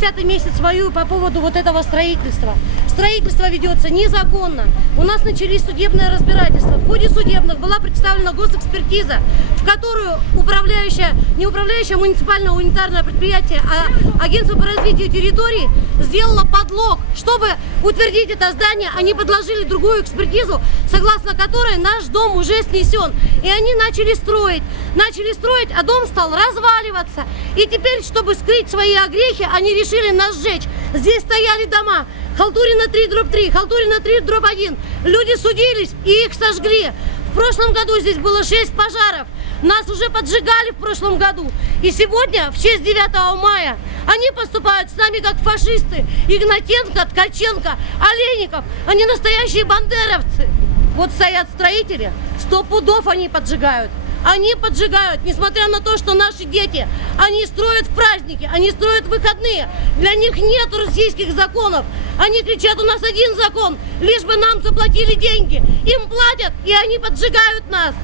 10-й месяц воюю по поводу вот этого строительства. Строительство ведется незаконно. У нас начались судебные разбирательства. В ходе судебных была представлена госэкспертиза, в которую не управляющее муниципальное унитарное предприятие, а агентство по развитию территории сделало подлог. Чтобы утвердить это здание, они подложили другую экспертизу, согласно которой наш дом уже снесен. И они начали строить, а дом стал разваливаться. И теперь, чтобы скрыть свои огрехи, они решили нас сжечь. Здесь стояли дома. Халтурина 3/3, Халтурина 3/1. Люди судились и их сожгли. В прошлом году здесь было 6 пожаров. Нас уже поджигали в прошлом году. И сегодня, в честь 9 мая, они поступают с нами как фашисты. Игнатенко, Ткаченко, Олейников. Они настоящие бандеровцы. Вот стоят строители, 100 пудов они поджигают. Они поджигают, несмотря на то, что наши дети, они строят в праздники, они строят в выходные. Для них нет российских законов. Они кричат, у нас один закон, лишь бы нам заплатили деньги. Им платят, и они поджигают нас.